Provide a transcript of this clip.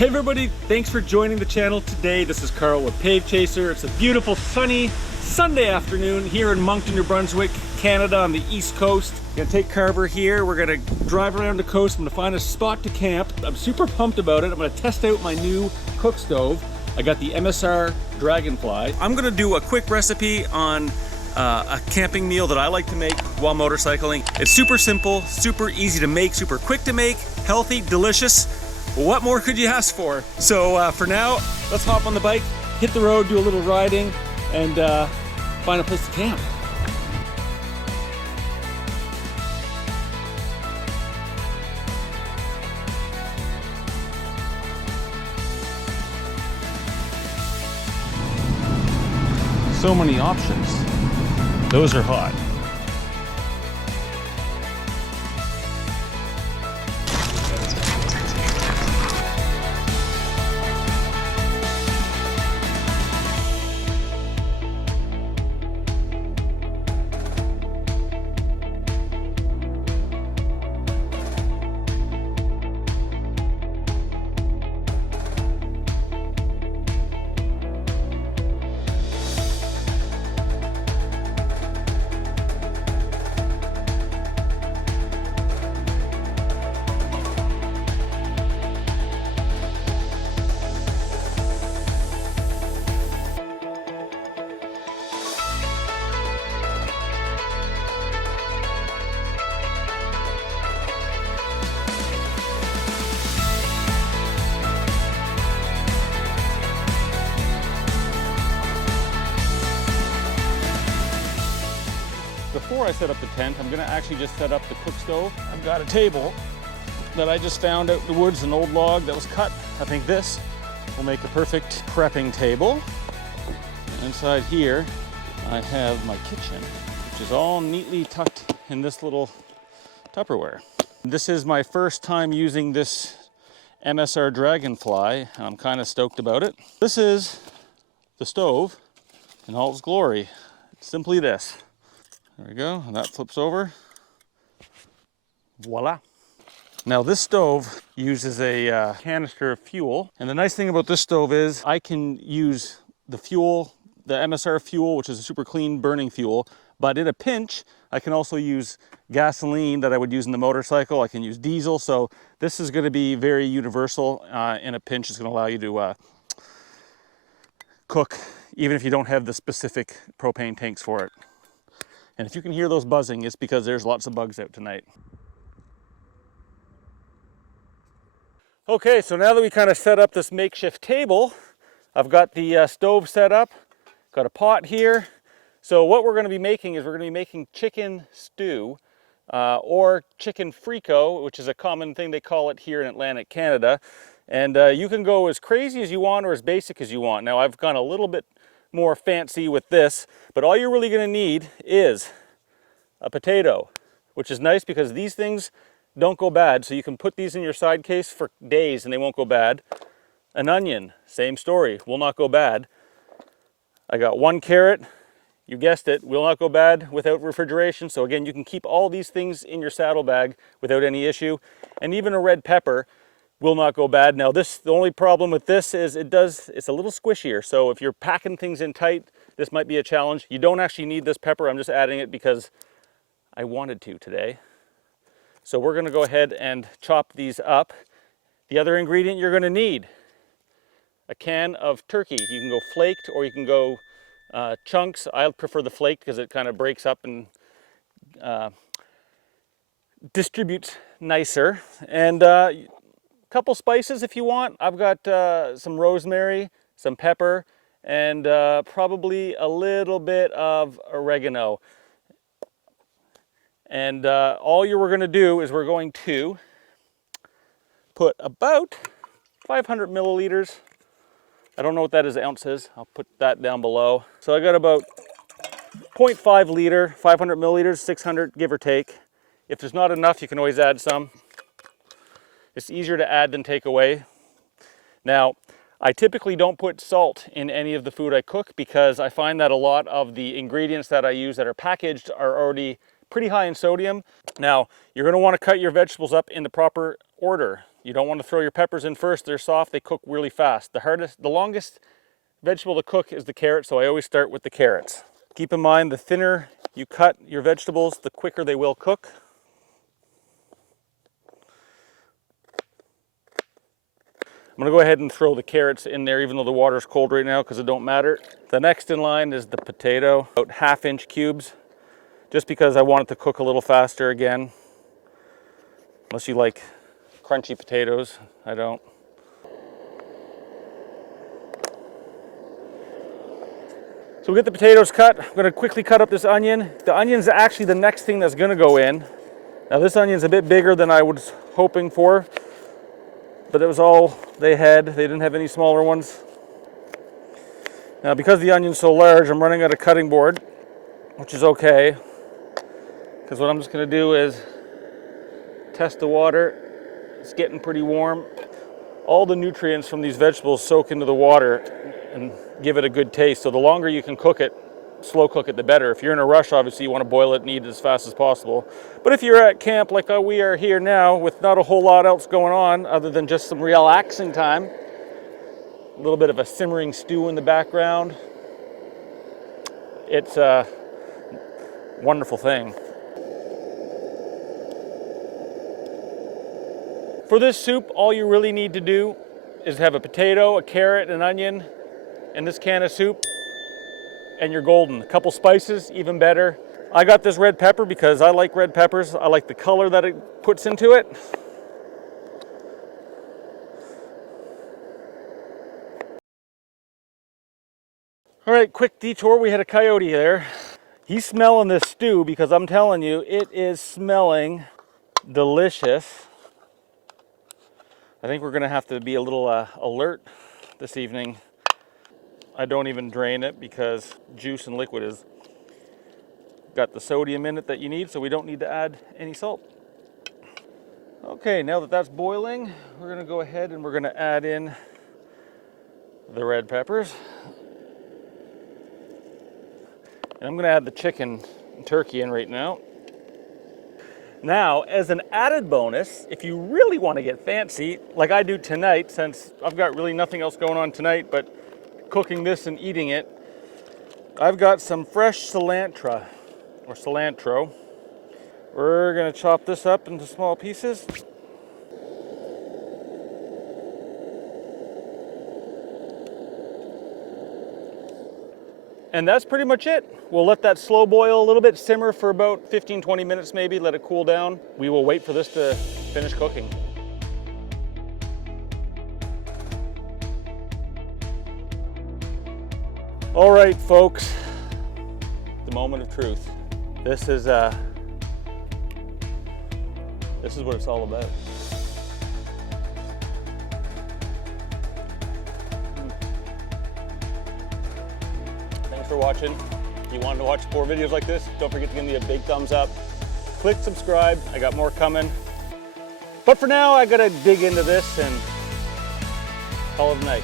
Hey everybody, thanks for joining the channel today. This is Carl with Pave Chaser. It's a beautiful sunny Sunday afternoon here in Moncton, New Brunswick, Canada on the East Coast. I'm gonna take Carver here. We're gonna drive around the coast. I'm gonna find a spot to camp. I'm super pumped about it. I'm gonna test out my new cook stove. I got the MSR Dragonfly. I'm gonna do a quick recipe on a camping meal that I like to make while motorcycling. It's super simple, super easy to make, super quick to make, healthy, delicious. What more could you ask for? So for now, let's hop on the bike, hit the road, do a little riding, and find a place to camp. So many options. Those are hot. Before I set up the tent, I'm gonna actually just set up the cook stove. I've got a table that I just found out in the woods, an old log that was cut. I think this will make a perfect prepping table. Inside here, I have my kitchen, which is all neatly tucked in this little Tupperware. This is my first time using this MSR Dragonfly, and I'm kind of stoked about it. This is the stove in all its glory. It's simply this. There we go, and that flips over. Voila. Now this stove uses a canister of fuel, and the nice thing about this stove is I can use the fuel, the MSR fuel, which is a super clean burning fuel, but in a pinch, I can also use gasoline that I would use in the motorcycle. I can use diesel, so this is gonna be very universal. In a pinch, it's gonna allow you to cook, even if you don't have the specific propane tanks for it. And if you can hear those buzzing, it's because there's lots of bugs out tonight. Okay, so now that we kind of set up this makeshift table, I've got the stove set up, got a pot here. So what we're gonna be making is we're gonna be making chicken stew or chicken frico, which is a common thing they call it here in Atlantic Canada. And you can go as crazy as you want or as basic as you want. Now I've gone a little bit more fancy with this, but all you're really gonna need is a potato, which is nice because these things don't go bad, so you can put these in your side case for days and they won't go bad. An onion, same story, will not go bad. I got one carrot, you guessed it, will not go bad without refrigeration, so again, you can keep all these things in your saddlebag without any issue. And even a red pepper will not go bad. Now the only problem with this is it's a little squishier, so if you're packing things in tight, this might be a challenge. You don't actually need this pepper, I'm just adding it because I wanted to today. So we're gonna go ahead and chop these up. The other ingredient you're gonna need, a can of turkey. You can go flaked or you can go chunks. I prefer the flaked because it kind of breaks up and distributes nicer. And couple spices if you want. I've got some rosemary, some pepper, and probably a little bit of oregano. And all we're going to do is we're going to put about 500 milliliters. I don't know what that is ounces. I'll put that down below. So I got about 0.5 liter, 500 milliliters, 600 give or take. If there's not enough, you can always add some. It's easier to add than take away. Now, I typically don't put salt in any of the food I cook because I find that a lot of the ingredients that I use that are packaged are already pretty high in sodium. Now, you're going to want to cut your vegetables up in the proper order. You don't want to throw your peppers in first. They're soft, they cook really fast. The longest vegetable to cook is the carrot, so I always start with the carrots. Keep in mind, the thinner you cut your vegetables, the quicker they will cook. I'm gonna go ahead and throw the carrots in there even though the water's cold right now because it don't matter. The next in line is the potato, about 1/2-inch cubes, just because I want it to cook a little faster again. Unless you like crunchy potatoes, I don't. So we get the potatoes cut. I'm gonna quickly cut up this onion. The onion's actually the next thing that's gonna go in. Now this onion's a bit bigger than I was hoping for, but it was all they had. They didn't have any smaller ones. Now because the onion's so large, I'm running out of cutting board, which is okay. Because what I'm just gonna do is test the water. It's getting pretty warm. All the nutrients from these vegetables soak into the water and give it a good taste. So the longer you can cook it, slow cook it, the better. If you're in a rush, obviously you want to boil it and eat it as fast as possible. But if you're at camp like we are here now with not a whole lot else going on other than just some relaxing time, a little bit of a simmering stew in the background, it's a wonderful thing. For this soup, all you really need to do is have a potato, a carrot, an onion, and this can of soup, and you're golden. A couple spices, even better. I got this red pepper because I like red peppers. I like the color that it puts into it. All right, quick detour. We had a coyote there. He's smelling this stew because I'm telling you, it is smelling delicious. I think we're gonna have to be a little alert this evening. I don't even drain it because juice and liquid is got the sodium in it that you need, so we don't need to add any salt. Okay, now that that's boiling, we're gonna go ahead and we're gonna add in the red peppers. And I'm gonna add the chicken and turkey in right now. Now, as an added bonus, if you really want to get fancy, like I do tonight, since I've got really nothing else going on tonight but cooking this and eating it, I've got some fresh cilantro. We're gonna chop this up into small pieces. And that's pretty much it. We'll let that slow boil a little bit, simmer for about 15-20 minutes maybe, let it cool down. We will wait for this to finish cooking. All right, folks, the moment of truth. This is what it's all about. Thanks for watching. If you wanted to watch more videos like this, don't forget to give me a big thumbs up. Click subscribe, I got more coming. But for now, I gotta dig into this and call it a night.